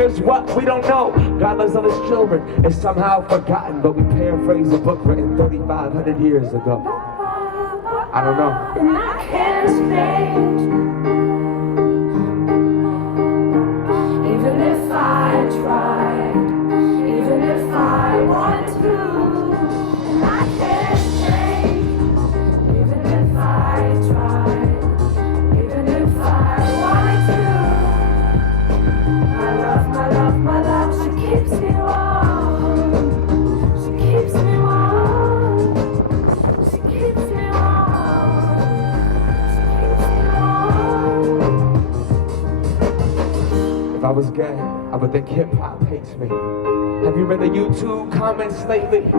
here's what we don't know. God loves all his children. It's somehow forgotten, but we paraphrase a book written 3,500 years ago. I don't know. And I can't change, even if I tried, even if I wanted to. And I can't change, even if I tried, even if I wanted to. My love, my love, my love, she keeps me warm. She keeps me warm. She keeps me warm. If I was gay, I would think hip-hop hates me. Have you read the YouTube comments lately?